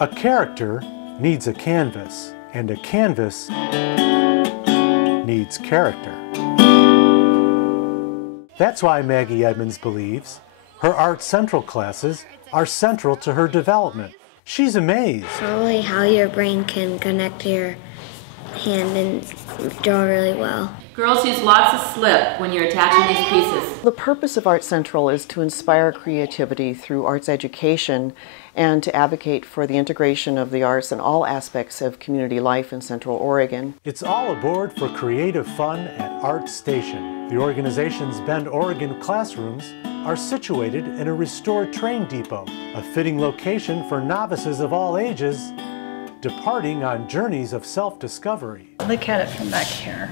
A character needs a canvas, and a canvas needs character. That's why Maggie Edmonds believes her Art Central classes are central to her development. She's amazed. Probably how your brain can connect to your hand and draw really well. Girls use lots of slip when you're attaching these pieces. The purpose of Art Central is to inspire creativity through arts education and to advocate for the integration of the arts in all aspects of community life in Central Oregon. It's all aboard for creative fun at Art Station. The organization's Bend, Oregon classrooms are situated in a restored train depot, a fitting location for novices of all ages departing on journeys of self-discovery. Look at it from back here.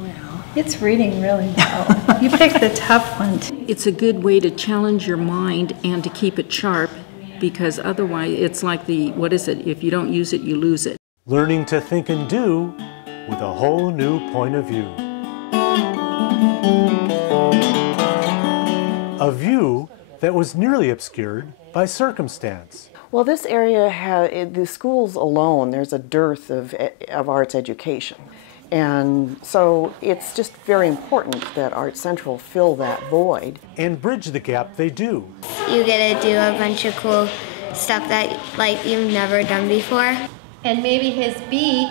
Well, it's reading really well. You picked the tough one. It's a good way to challenge your mind and to keep it sharp, because otherwise it's like the, what is it, if you don't use it, you lose it. Learning to think and do with a whole new point of view. A view that was nearly obscured by circumstance. Well, this area, the schools alone, there's a dearth of arts education. And so it's just very important that Art Central fill that void. And bridge the gap they do. You get to do a bunch of cool stuff that you've never done before. And maybe his beak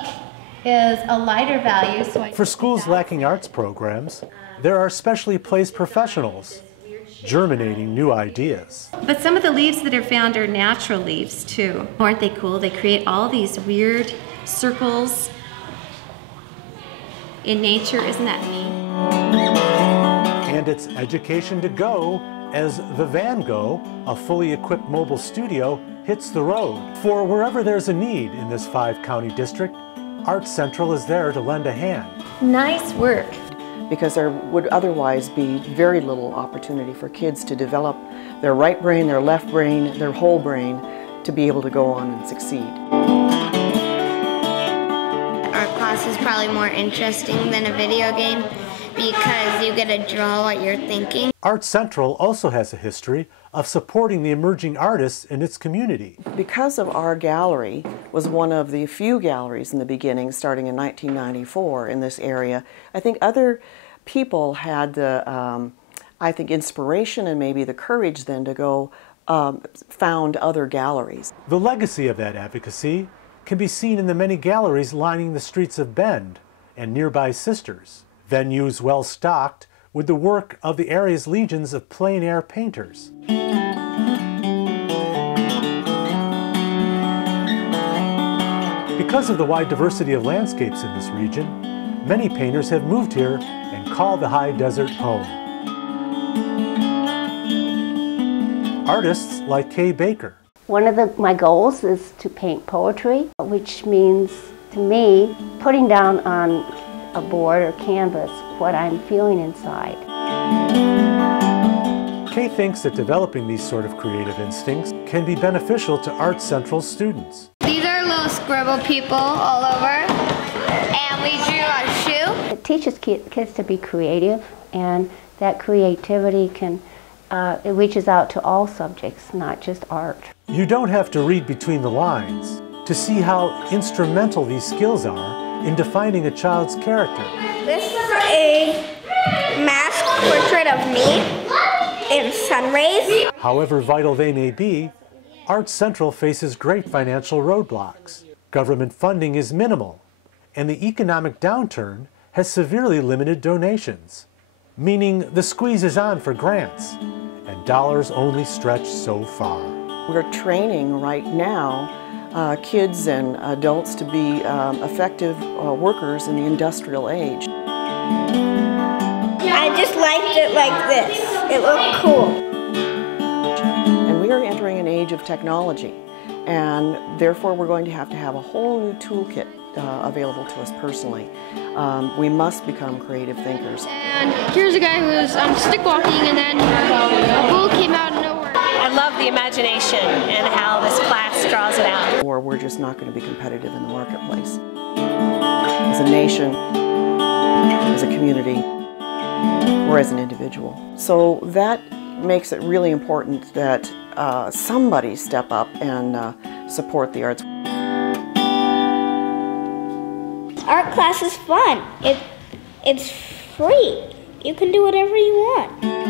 is a lighter value. So For schools lacking arts programs, there are specially placed professionals germinating new ideas. But some of the leaves that are found are natural leaves too. Aren't they cool? They create all these weird circles in nature. Isn't that neat? And it's education to go as the Van Gogh, a fully equipped mobile studio, hits the road. For wherever there's a need in this 5-county district, Art Central is there to lend a hand. Nice work. Because there would otherwise be very little opportunity for kids to develop their right brain, their left brain, their whole brain to be able to go on and succeed. Art class is probably more interesting than a video game because you get to draw what you're thinking. Art Central also has a history of supporting the emerging artists in its community. Because of our gallery was one of the few galleries in the beginning, starting in 1994 in this area, I think other people had the, inspiration and maybe the courage then to go found other galleries. The legacy of that advocacy can be seen in the many galleries lining the streets of Bend and nearby sisters, venues well stocked with the work of the area's legions of plein air painters. Because of the wide diversity of landscapes in this region, many painters have moved here and call the high desert home. Artists like Kay Baker. One of my goals is to paint poetry, which means to me putting down on a board or canvas what I'm feeling inside. Kay thinks that developing these sort of creative instincts can be beneficial to Art Central's students. These are little scribble people all over, and we drew a shoe. It teaches kids to be creative, and that creativity can it reaches out to all subjects, not just art. You don't have to read between the lines to see how instrumental these skills are in defining a child's character. This is a mask portrait of me in Sunrays. However vital they may be, Art Central faces great financial roadblocks. Government funding is minimal, and the economic downturn has severely limited donations, meaning the squeeze is on for grants, and dollars only stretch so far. We're training right now kids and adults to be effective workers in the industrial age. I just liked it like this. It looked cool. And we are entering an age of technology, and therefore we're going to have a whole new toolkit available to us personally. We must become creative thinkers. And here's a guy who was stick walking, and then a bull came out of nowhere. I love the imagination and how this class draws it out. Or we're just not going to be competitive in the marketplace. As a nation, as a community, or as an individual. So that makes it really important that somebody step up and support the arts. Art class is fun. It's free. You can do whatever you want.